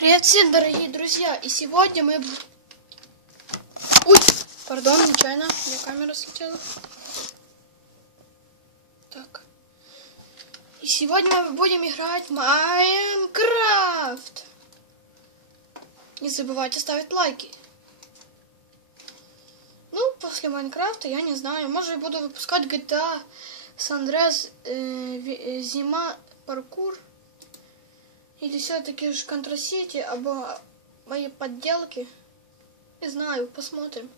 Привет всем, дорогие друзья! И сегодня мы... Ой, пардон, нечаянно, у меня камера слетела. Так. И сегодня мы будем играть в Майнкрафт. Не забывайте ставить лайки. Ну, после Майнкрафта, я не знаю, может буду выпускать GTA San Andreas э, э, Зима Паркур. Или все-таки же Контрасити, або мои подделки. Не знаю, посмотрим,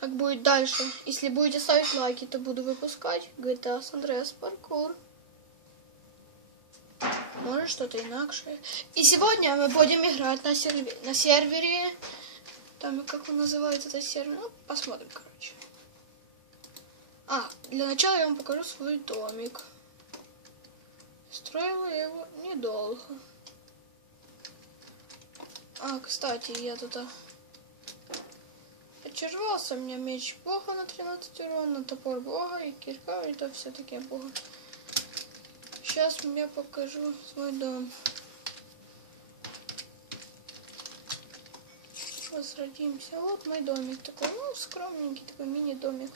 как будет дальше. Если будете ставить лайки, то буду выпускать GTA San Andreas Parkour. Может что-то инакше. И сегодня мы будем играть на, серве- на сервере. Там как он называется этот сервер. Ну, посмотрим, короче. А, для начала я вам покажу свой домик. Строила я его недолго. А, кстати, я тут очаровался. У меня меч бога на 13 урона, топор бога и кирка, это все-таки бога. Сейчас я покажу свой дом. Возродимся. Вот мой домик такой, ну, скромненький такой мини-домик.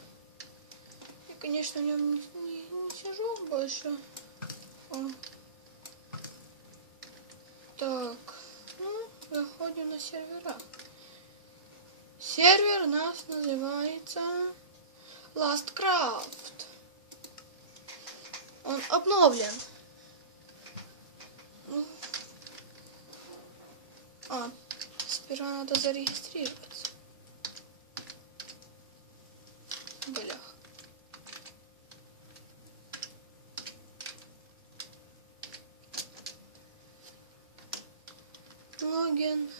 Я, конечно, в нем не, не- не сижу больше. О. Так, заходим на сервера. Сервер нас называется Lastcraft. Он обновлен. А, сперва надо зарегистрироваться. Логин.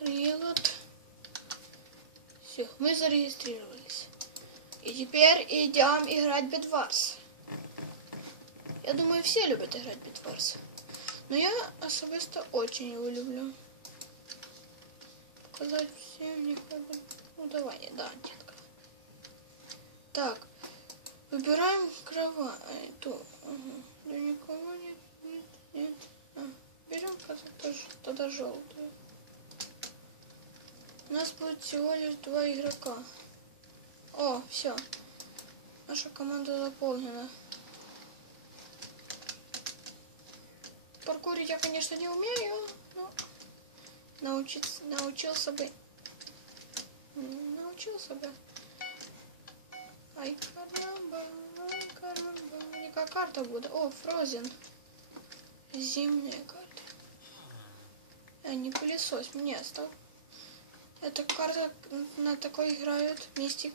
Релот. Все, мы зарегистрировались. И теперь идем играть Bedwars. Я думаю, все любят играть Bedwars. Но я особисто очень его люблю. Показать всем не хватит. Ну давай, да, детка. Так, выбираем кровать. Эту. Ага. Для никого нет. А, берем тогда, желтую. У нас будет всего лишь два игрока. О, все. Наша команда заполнена. Паркурить я, конечно, не умею, но научиться, научился бы. Научился бы. Ай, карамба, ай, карамба. Не как карта будет. О, Фрозен. Зимняя. А, не пылесос, мне стал. Эта карта на такой играют мистик.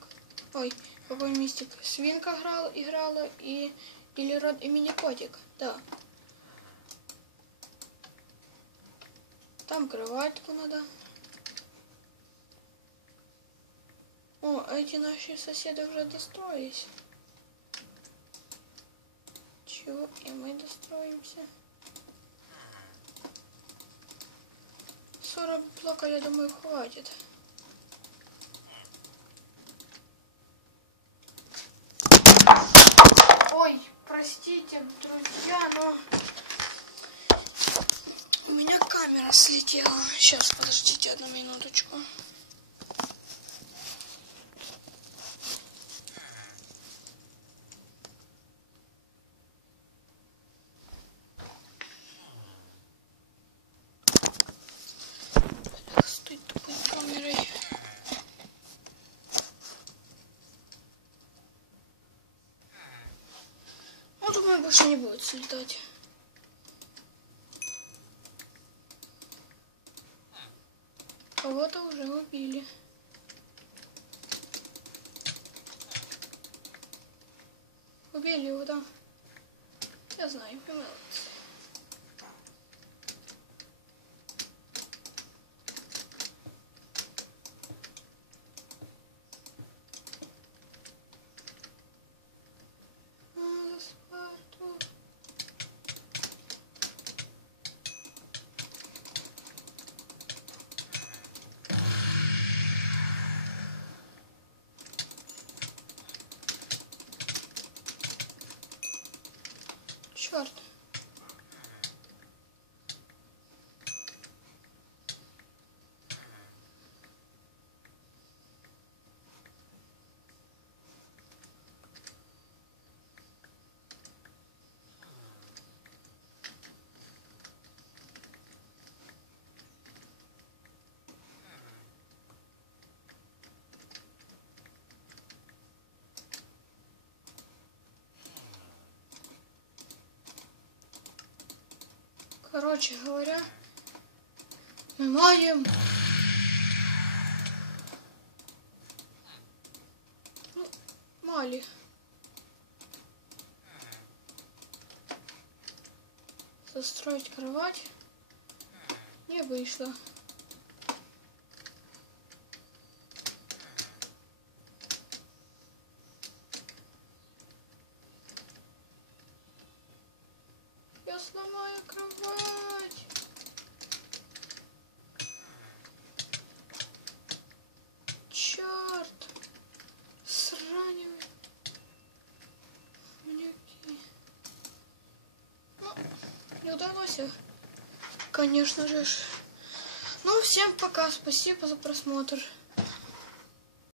Ой, какой мистик? Свинка играл, играла и или род имени Котик. Да. Там кроватку надо. О, эти наши соседи уже достроились. Чего? И мы достроимся. 40 блока, я думаю, хватит. Ой, простите, друзья, но у меня камера слетела. Сейчас, подождите одну минуточку. Думаю, больше не будет слетать. Кого-то уже убили. Убили его, да. Я знаю, молодцы. А, Спарту. Черт. Короче говоря, мы маем... Ну, мали. Застроить кровать не вышло. Я сломаю Черт. Сранивай. Мне... Ну, не удалось. Конечно же. Ну, всем пока. Спасибо за просмотр.